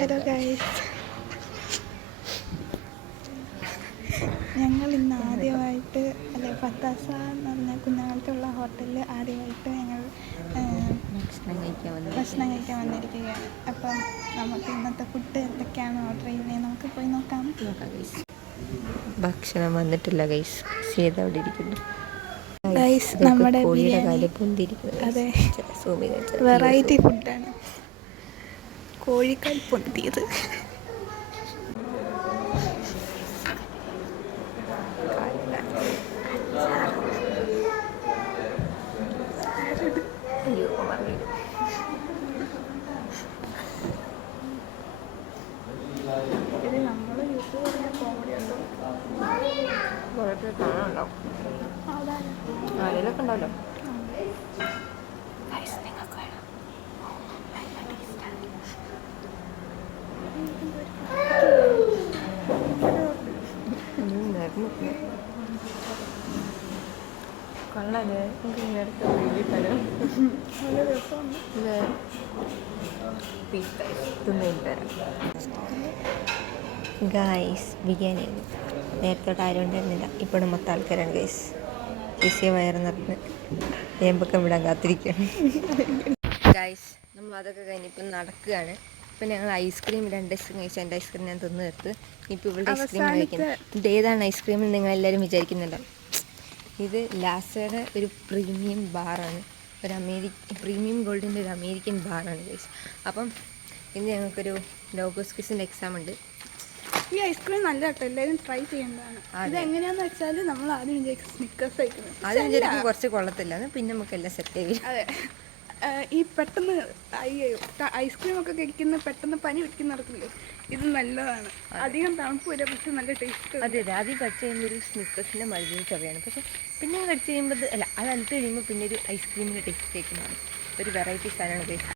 Hello guys, ഞങ്ങൾ ഇന്ന് ആദ്യമായിട്ട് ഫത്താസ എന്ന് പറഞ്ഞ കുന്നംകുളത്തുള്ള ഹോട്ടലിൽ ആദ്യമായിട്ട് ഞങ്ങൾ ഭക്ഷണം കഴിക്കാൻ വന്നിരിക്കുകയാണ്. അപ്പം നമുക്ക് ഇന്നത്തെ ഫുഡ് എന്തൊക്കെയാണ് ഓർഡർ ചെയ്യുന്നത് നമുക്ക് പോയി നോക്കാം. ഭക്ഷണം വന്നിട്ടില്ല ഗൈസ്, ചെയ്തവിടെ ഇരിക്കുന്നു ഗൈസ്. നമ്മുടെ ബിരിയാണി, അതെ, വെറൈറ്റി ഫുഡാണ്. കോഴിക്കാൽ പൊന്തിയത്. ഇത് നമ്മൾ യൂട്യൂബ് ചെയ്യാൻ കോമഡി ഉണ്ടോ? ആരെയൊക്കെ ഉണ്ടാവല്ലോ. കൊള്ളാതെ ഗൈസ്, ബിരിയാണി നേരത്തോട്ട് ആരും ഉണ്ടായിരുന്നില്ല. ഇപ്പോഴും മൊത്തം ആൾക്കാരാണ് ഗൈസ്. ഈസിയ വയറ് നിറഞ്ഞ് ഏമ്പൊക്കെ വിടാൻ കാത്തിരിക്കുകയാണ് ഗൈസ്. നമ്മൾ അതൊക്കെ കഴിഞ്ഞിപ്പം നടക്കുകയാണ്. ഇപ്പം ഞങ്ങൾ ഐസ്ക്രീം 2 ഐസ്ക്രീം കഴിച്ചു. എൻ്റെ ഐസ്ക്രീം ഞാൻ തിന്ന് തീർത്ത്. ഇപ്പം ഇവളുടെ ഐസ്ക്രീമാണ് കഴിക്കുന്നത്. ഇത് ഏതാണ് ഐസ്ക്രീം എന്ന് നിങ്ങളെല്ലാവരും വിചാരിക്കുന്നുണ്ടോ? ഇത് ലാസയുടെ ഒരു പ്രീമിയം ബാറാണ്. പ്രീമിയം ഗോൾഡിൻ്റെ ഒരു അമേരിക്കൻ ബാറാണ് ഗൈസ്. അപ്പം ഇന്ന് ഞങ്ങൾക്കൊരു ലോഗോസ് ക്വിസിൻ്റെ എക്സാം ഉണ്ട്. ഈ ഐസ്ക്രീം നല്ല കേട്ടോ, എല്ലാവരും ട്രൈ ചെയ്യേണ്ടതാണ്. ഇത് എങ്ങനെയാണെന്ന് വെച്ചാൽ നമ്മൾ ആദ്യം വിചാരിക്കും സ്നിക്കേഴ്സ് കഴിക്കുന്നത്, ആദ്യം വിചാരിക്കും കുറച്ച് കൊള്ളത്തില്ല, പിന്നെ നമുക്ക് എല്ലാം സെറ്റ് ചെയ്യും. അതെ, ഈ പെട്ടെന്ന് ഐസ്ക്രീം ഒക്കെ കഴിക്കുന്ന പെട്ടെന്ന് പനി പിടിക്കുന്ന നടക്കില്ലേ, ഇത് നല്ലതാണ്. അധികം തണുപ്പ് വരിക, പക്ഷെ നല്ല ടേസ്റ്റ്. അതെ അതെ, ആദ്യം കടിച്ച് കഴിയുമ്പോൾ ഒരു സ്നിക്കേഴ്സിൻ്റെ മരുന്ന് ചവയാണ്, പക്ഷെ പിന്നെ കടിച്ച് കഴിയുമ്പോൾ അത് അലുത്ത് കഴിയുമ്പോൾ പിന്നെ ഒരു ഐസ്ക്രീമിൻ്റെ ടേസ്റ്റ് കേൾക്കുന്നതാണ്. ഒരു വെറൈറ്റി സാധനമാണ്.